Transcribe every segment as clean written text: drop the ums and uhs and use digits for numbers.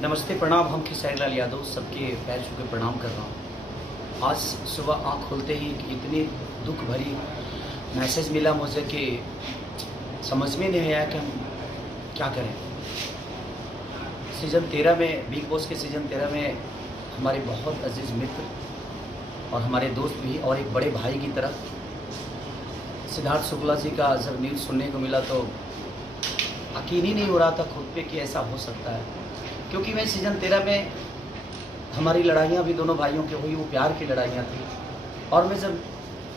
नमस्ते, प्रणाम। हम खेसारी लाल यादव सबके पैर छू के प्रणाम कर रहा हूँ। आज सुबह आँख खोलते ही इतनी दुख भरी मैसेज मिला मुझे कि समझ में नहीं आया कि हम क्या करें। सीज़न 13 में, बिग बॉस के सीज़न 13 में हमारे बहुत अजीज़ मित्र और हमारे दोस्त भी और एक बड़े भाई की तरह सिद्धार्थ शुक्ला जी का जब न्यूज़ सुनने को मिला तो यकीन ही नहीं हो रहा था खुद पे कि ऐसा हो सकता है। क्योंकि मैं सीज़न 13 में हमारी लड़ाइयाँ भी दोनों भाइयों की हुई, वो प्यार की लड़ाइयाँ थी। और मैं जब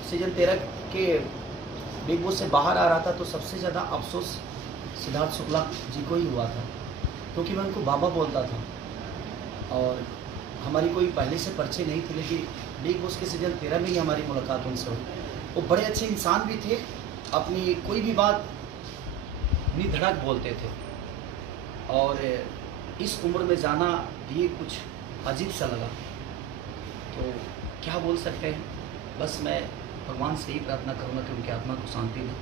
सीज़न 13 के बिग बॉस से बाहर आ रहा था तो सबसे ज़्यादा अफसोस सिद्धार्थ शुक्ला जी को ही हुआ था, क्योंकि मैं उनको बाबा बोलता था और हमारी कोई पहले से परिचय नहीं थी। लेकिन बिग बॉस के सीज़न 13 में ही हमारी मुलाकात उनसे हुई। वो बड़े अच्छे इंसान भी थे, अपनी कोई भी बात निधड़क बोलते थे और इस उम्र में जाना ये कुछ अजीब सा लगा। तो क्या बोल सकते हैं, बस मैं भगवान से ही प्रार्थना करूँगा कि उनकी आत्मा को शांति दे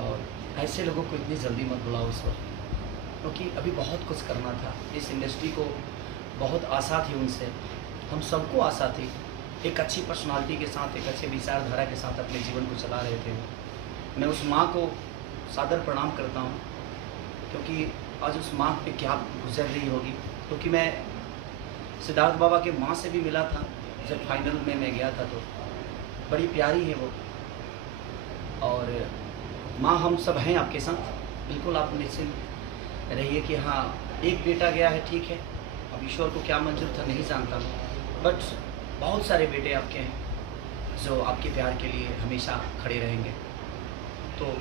और ऐसे लोगों को इतनी जल्दी मत बुलाओ इस वक्त, क्योंकि अभी बहुत कुछ करना था। इस इंडस्ट्री को बहुत आशा थी उनसे, हम सबको आशा थी। एक अच्छी पर्सनालिटी के साथ, एक अच्छे विचारधारा के साथ अपने जीवन को चला रहे थे। मैं उस माँ को सादर प्रणाम करता हूँ, क्योंकि आज उस माँ पे क्या गुजर रही होगी। क्योंकि मैं सिद्धार्थ बाबा के माँ से भी मिला था जब फाइनल में मैं गया था, तो बड़ी प्यारी है वो। और माँ, हम सब हैं आपके साथ, बिल्कुल आप निश्चिंत रहिए कि हाँ, एक बेटा गया है, ठीक है, अब ईश्वर को क्या मंजूर था नहीं जानता, बट बहुत सारे बेटे आपके हैं जो आपके प्यार के लिए हमेशा खड़े रहेंगे। तो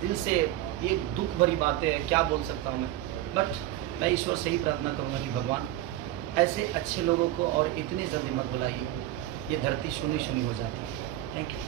दिल से ये दुख भरी बातें हैं, क्या बोल सकता हूँ मैं, बट मैं ईश्वर से ही प्रार्थना करूँगा कि भगवान ऐसे अच्छे लोगों को और इतने जल्दी मत बुलाइए, ये धरती सुनी सुनी हो जाती है। Thank you.